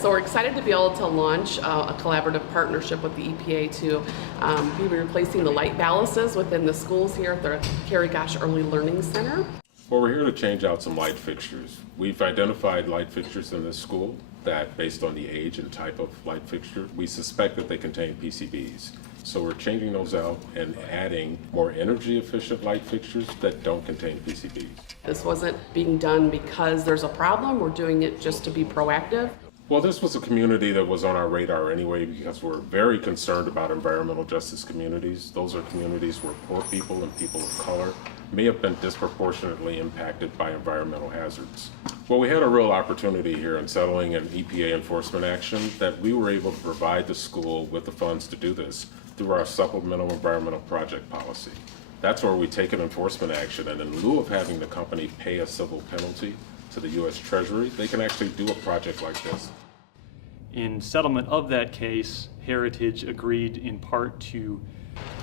So we're excited to be able to launch a collaborative partnership with the EPA to be replacing the light ballasts within the schools here at the Carrie Gosch Early Learning Center. Well, we're here to change out some light fixtures. We've identified light fixtures in this school that, based on the age and type of light fixture, we suspect that they contain PCBs. So we're changing those out and adding more energy efficient light fixtures that don't contain PCBs. This wasn't being done because there's a problem. We're doing it just to be proactive. Well, this was a community that was on our radar anyway because we're very concerned about environmental justice communities. Those are communities where poor people and people of color may have been disproportionately impacted by environmental hazards. Well, we had a real opportunity here in settling an EPA enforcement action that we were able to provide the school with the funds to do this through our Supplemental Environmental Project policy. That's where we take an enforcement action, and in lieu of having the company pay a civil penalty to the U.S. Treasury, they can actually do a project like this. In settlement of that case, Heritage agreed in part to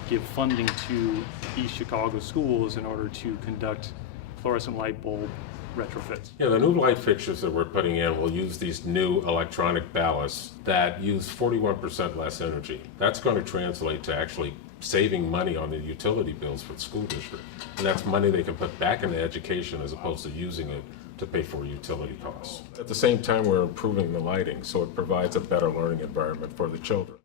give funding to East Chicago schools in order to conduct fluorescent light bulb retrofits. Yeah, the new light fixtures that we're putting in will use these new electronic ballasts that use 41% less energy. That's going to translate to actually saving money on the utility bills for the school district. And that's money they can put back into education as opposed to using it to pay for utility costs. At the same time, we're improving the lighting so it provides a better learning environment for the children.